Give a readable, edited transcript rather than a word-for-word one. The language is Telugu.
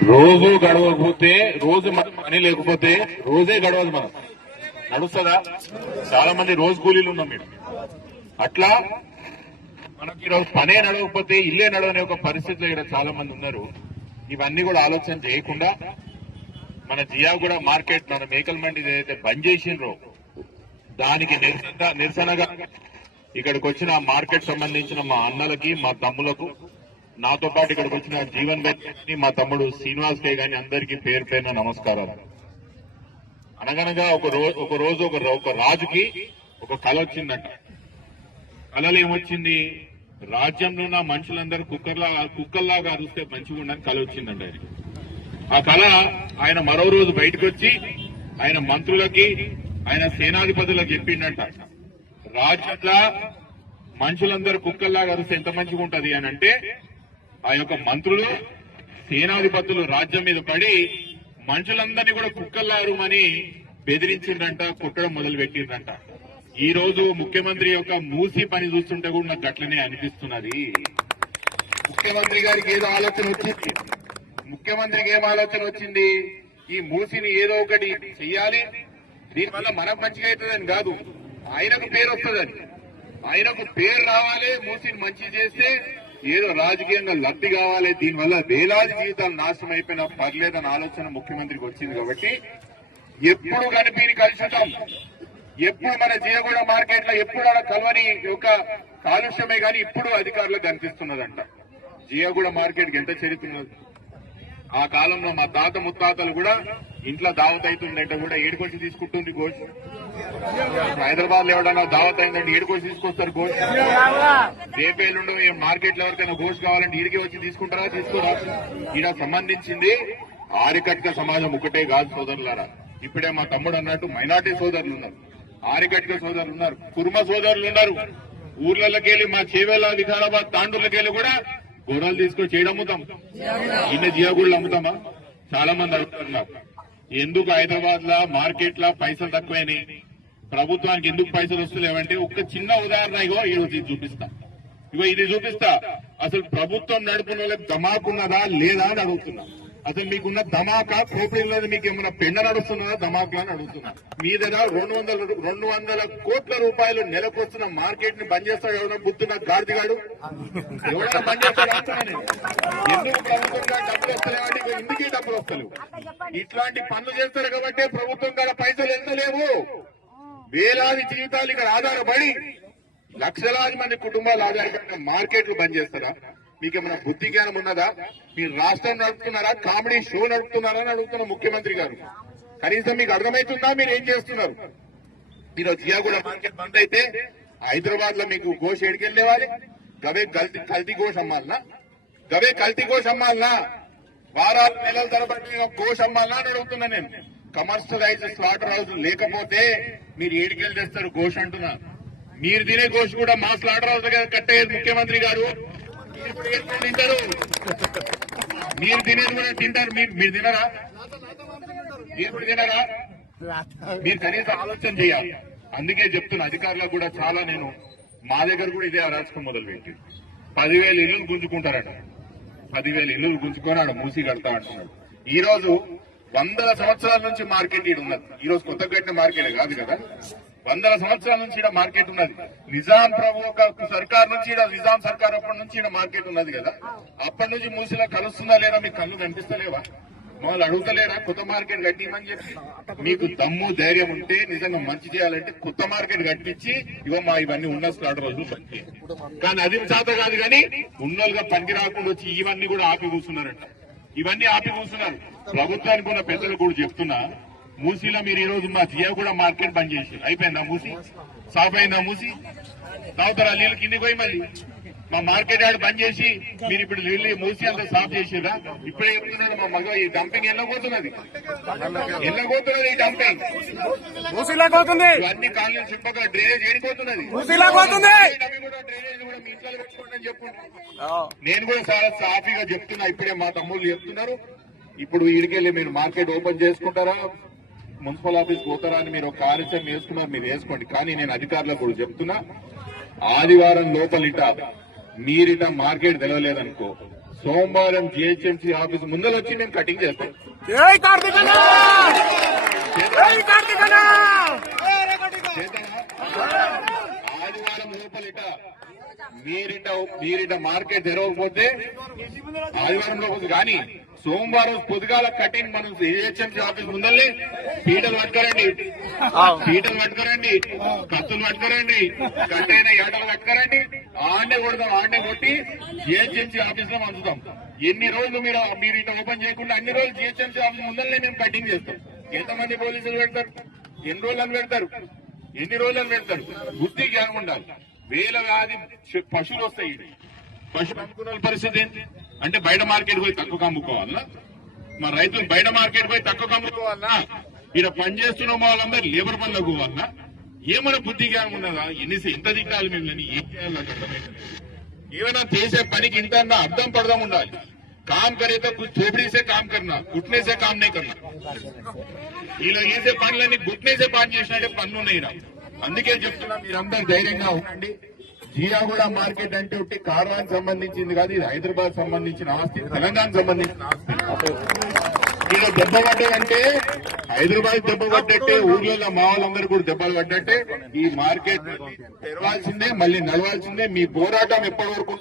రోజు గడవకపోతే రోజు మనకు పని లేకపోతే రోజే గడవదు మనం నడుస్తుందా? చాలా మంది రోజు కూలీలు ఉన్నాం మీరు. అట్లా మనకి ఈరోజు పనే నడవకపోతే ఇల్లే నడవనే ఒక పరిస్థితిలో ఇక్కడ చాలా మంది ఉన్నారు. ఇవన్నీ కూడా ఆలోచన చేయకుండా మన జియాగూడ మార్కెట్ మన మేకల మండి ఏదైతే బంద్ చేసిండ్రో దానికి నిరసనగా ఇక్కడికి వచ్చిన మార్కెట్ సంబంధించిన మా అన్నలకి మా తమ్ములకు నాతో పాటు ఇక్కడికి వచ్చిన జీవన్ వ్యక్తి మా తమ్ముడు శ్రీనివాస్ కే గాని అందరికీ పేరు పేరున నమస్కారాలు. అనగనగా ఒక రోజు ఒక రాజుకి ఒక కళ వచ్చిందంట. కళలు ఏమొచ్చింది? రాజ్యంలో ఉన్న మనుషులందరూ కుక్కల్లాగా అరుస్తే మంచిగా ఉండని కళ వచ్చిందంట ఆయనకి. ఆ కళ ఆయన మరో రోజు బయటకు వచ్చి ఆయన మంత్రులకి ఆయన సేనాధిపతులకు చెప్పిండట, రాజ్యంలో మనుషులందరూ కుక్కల్లాగా అరిస్తే ఎంత మంచిగా ఉంటది అని అంటే ఆ యొక్క మంత్రులు సేనాధిపతులు రాజ్యం మీద పడి మనుషులందరినీ కూడా కుక్కల్లారుమని బెదిరించిందంట, కుట్టడం మొదలు పెట్టిందంట. ఈ రోజు ముఖ్యమంత్రి యొక్క మూసి పని చూస్తుంటే కూడా నాకు అట్లనే అనిపిస్తున్నది. ముఖ్యమంత్రి గారికి ఏదో ఆలోచన వచ్చింది. ముఖ్యమంత్రికి ఏం ఆలోచన వచ్చింది? ఈ మూసిని ఏదో ఒకటి చెయ్యాలి, దీనివల్ల మనకు మంచిగా అవుతుందని కాదు, ఆయనకు పేరు వస్తుందని, ఆయనకు పేరు రావాలి. మూసిని మంచి చేస్తే ఏదో రాజకీయంగా లబ్ధి కావాలి, దీనివల్ల వేలాది జీవితాలు నాశనం అయిపోయినా పర్లేదన్న ఆలోచన ముఖ్యమంత్రికి వచ్చింది. కాబట్టి ఎప్పుడు కనిపిని కలుషితం, ఎప్పుడు మన జియాగూడ మార్కెట్ లో ఎప్పుడు అలా కలవని ఒక కాలుష్యమే గాని ఇప్పుడు అధికారులకు కనిపిస్తున్నదంట. జియాగూడ మార్కెట్ కి ఎంత చరిత్ర ఉన్నది. ఆ కాలంలో మా తాత ముత్తాతలు కూడా ఇంట్లో దావత్ అవుతుందంటే కూడా ఏడుకొచ్చి తీసుకుంటుంది గోష్. హైదరాబాద్ లో ఎవడన్నా దావత్ అయిందంటే ఏడుకొచ్చి తీసుకొస్తారు గోష్. రేపేళ్ళుండో మార్కెట్ లో ఎవరికైనా గోష్ కావాలంటే ఈడికే వచ్చి తీసుకుంటారా? తీసుకోరా? ఈడ సంబంధించింది ఆరికట్క సమాజం ఒకటే కాదు సోదరులారా. ఇప్పుడే మా తమ్ముడు అన్నట్టు మైనార్టీ సోదరులు ఉన్నారు, ఆరికట్క సోదరులు ఉన్నారు, కుర్మ సోదరులు ఉన్నారు. ఊర్లలోకెళ్ళి మా చేవేల వికారాబాద్ తాండూర్లకెళ్ళి కూడా గొర్రెలు తీసుకొని చేయడం అమ్ముతాం. ఇన్న జియాగూడలు అమ్ముతామా? చాలా మంది అడుగుతున్నారు ఎందుకు హైదరాబాద్ లా మార్కెట్ లా పైసలు తక్కువైనాయి, ప్రభుత్వానికి ఎందుకు పైసలు వస్తలేవంటే ఒక చిన్న ఉదాహరణ ఇగో ఈరోజు ఇది చూపిస్తా. ఇది చూపిస్తా. అసలు ప్రభుత్వం నడుపున వాళ్ళకి ధమాకున్నదా లేదా అని అడుగుతున్నా. అసలు మీకున్న ధమాకా కోపంలో మీకు ఏమైనా పెండ నడుస్తున్నదా ధమాకులా అని అడుగుతున్నా. మీ దగ్గర 200 కోట్ల రూపాయలు నెలకొస్తున్న మార్కెట్ ని బంద్ చేస్తాడు ఎవరైనా గుర్తున్న గాడిదిగాడు? ఎవరైనా బంద్ చేస్తాడు? ఎందుకు ప్రభుత్వంగా డబ్బులు వస్తలేవంటే ఇందుకే డబ్బులు వస్తలేవు. ఇట్లాంటి పనులు చేస్తారు కాబట్టి ప్రభుత్వం కాడ పైసలు వెళ్తలేవు. వేలాది జీవితాలు ఇక్కడ ఆధారపడి లక్షలాది మంది కుటుంబాలు ఆధారపడిన మార్కెట్లు బంద్ చేస్తారా? మీకేమైనా బుద్ధి జ్ఞానం ఉన్నదా? మీరు రాష్ట్రం నడుపుతున్నారా, కామెడీ షో నడుపుతున్నారా అని అడుగుతున్న ముఖ్యమంత్రి గారు. కనీసం మీకు అర్థమవుతుందా మీరు ఏం చేస్తున్నారు? మీరు జియాగూడ మార్కెట్ బంద్ అయితే హైదరాబాద్ లో మీకు గోష్ ఎడికెళ్ళేవాలి, గవే కల్తీ గోష్ అమ్మాలనా? గవే కల్తీ గోష్ అమ్మాలనా? వారాలు నెలల తరబడి గోష్ అమ్మాలనా అని అడుగుతున్నా నేను. కమర్షియలైజ్ స్లాటర్ హౌస్ లేకపోతే మీరు ఏడికెళ్ళి తెస్తారు గోష్ అంటున్నా. మీరు తినే గోష్ కూడా మా స్లాటర్ హౌస్ దగ్గర కట్టేది ముఖ్యమంత్రి గారు. తింటారు, మీరు తినేది కూడా తింటారు. మీరు తినరా? మీరు తినరా? మీరు కనీసం ఆలోచన చేయాలి. అందుకే చెప్తున్నా అధికారులకు కూడా చాలా నేను మా దగ్గర కూడా ఇదే అరాచకం మొదలుపెట్టి 10,000 ఇల్లులు గుంజుకుంటారట. 10,000 ఇల్లులు గుంజుకొని ఆడ మూసి కడతా అంటున్నాడు. ఈ రోజు 100 సంవత్సరాల నుంచి మార్కెట్ ఈడ ఉన్నది. ఈ రోజు కొత్త కట్టిన మార్కెట్ కాదు కదా, 100 సంవత్సరాల నుంచి ఈడ మార్కెట్ ఉన్నది. నిజాం ప్రభు సర్కార్ నుంచి ఈడ నిజాం సర్కార్ అప్పటి నుంచి ఈడ మార్కెట్ ఉన్నది కదా. అప్పటి నుంచి మూసిలా కలుస్తుందా లేదా? మీకు కళ్ళు కనిపిస్తలేవా? వాళ్ళు అడుగుతలేరా కొత్త మార్కెట్ కట్టిమని చెప్పి? మీకు దమ్ము ధైర్యం ఉంటే నిజంగా మంచి చేయాలంటే కొత్త మార్కెట్ కట్టించి ఇవన్నీ ఉన్న స్లాటర్ రోజు మంచి. కానీ అది చేత కాదు. కానీ ఉన్నోళ్ళుగా పనికి రాకుండా వచ్చి ఇవన్నీ కూడా ఆపి కూర్చున్నారంట. ఇవన్నీ ఆపి కూర్చున్నారు. ప్రభుత్వానికి ఉన్న పెద్దలు కూడా చెప్తున్నా, మూసీలో మీరు ఈ రోజు మా జియాగూడ మార్కెట్ బంద్ చేసి అయిపోయిందా? మూసి సాఫ్ అయిందా? మూసి తాగుతారా నీళ్ళు కిందికి పోయి? మళ్ళీ మా మార్కెట్ యార్డ్ బంద్ చేసి మీరు ఇప్పుడు నీళ్ళు మూసి అంతా సాఫ్ చేసేదా? ఇప్పుడే చెప్తున్నాడు మా మగ ఈ డంపింగ్ ఎల్లబోతున్నది ఈ డంపింగ్ అన్ని కాలనీలు చుట్టుపక్కల డ్రైనేజ్ ఏడిపోతున్నది. డ్రైనేజ్ కూడా మీ ఇంట్లో పెట్టుకోండి అని చెప్పుకుంటున్నాను. నేను కూడా చాలా సాఫీగా చెప్తున్నా. ఇప్పుడే మా తమ్ముళ్ళు చెప్తున్నారు, ఇప్పుడు ఈడికెళ్ళి మీరు మార్కెట్ ఓపెన్ చేసుకుంటారా, మున్సిపల్ ఆఫీస్ పోతారా అని మీరు ఒక కార్యక్రమం వేసుకున్నారు. మీరు వేసుకోండి. కానీ నేను అధికారులకు కూడా చెప్తున్నా, ఆదివారం లోపలిట మీరిట మార్కెట్ తెలవలేదనుకో సోమవారం జిహెచ్ఎంసీ ఆఫీస్ ముందర వచ్చి నేను కటింగ్ చేస్తాను. జై కార్తిక్ అన్న! జై కార్తిక్ అన్న! ఆదివారం లోపలిట మీరిట మార్కెట్ తెరవకపోతే ఆదివారం లోపల కానీ సోమవారం పొద్దుగాల కటింగ్ మనం జిహెచ్ఎంసీ ఆఫీస్ ముందరనే పీటలు పట్టుకోరండి, కత్తులు పట్టుకోరండి, కట్టైన ఏటలు పట్టుకోరండి, ఆడనే కొడతాం, ఆడనే కొట్టి జిహెచ్ఎంసీ ఆఫీస్ లో పంచుతాం. ఎన్ని రోజులు మీరు ఇట్లా ఓపెన్ చేయకుండా అన్ని రోజులు జిహెచ్ఎంసీ ఆఫీస్ ముందరనే నేను కటింగ్ చేస్తాం. ఎంతమంది పోలీసులు పెడతారు? ఎన్ని రోజులను పెడతారు? బుద్ధి జ్ఞానం ఉండాలి. వేలవాది పశువులు వస్తాయి. పశువులు అమ్ముకునే పరిస్థితి ఏంటి అంటే బయట మార్కెట్ పోయి తక్కువ అమ్ముకోవాలన్నా, మన రైతులు బయట మార్కెట్ పోయి తక్కువ అమ్ముకోవాలన్నా, ఇక్కడ పనిచేస్తున్న వాళ్ళందరూ లేబర్ పనులకు పోవాలన్నా, ఏమైనా బుద్ధి జ్ఞానం ఉన్నదా? ఎంత తిట్టాలి మిమ్మల్ని? ఏం చేయాలి? ఏమైనా చేసే పనికి ఇంత అర్థం పడదాం ఉండాలి. काम करे तो कुछ थोपड़ी से काम करना, घुटने से काम नहीं करना. ఇలా చేసే పనులన్నీ గుట్నే సే పని చేసినట్టే పనులు ఉన్నాయి. అందుకే చెప్తున్నా మీరందరూ ధైర్యంగా ఉండండి. జియాగూడ మార్కెట్ అంటే ఒకటి కార్వానికి సంబంధించింది కాదు, ఇది హైదరాబాద్ సంబంధించిన ఆస్తి, తెలంగాణ సంబంధించిన ఆస్తి. ఇలా దెబ్బ పడ్డాడంటే హైదరాబాద్ దెబ్బ పడ్డట్టే, ఊర్లలో మా వాళ్ళందరూ కూడా దెబ్బలు పడ్డట్టే. ఈ మార్కెట్ తెరవాల్సిందే, మళ్ళీ నడవాల్సిందే. మీ పోరాటం ఎప్పటి వరకు ఉంటుందో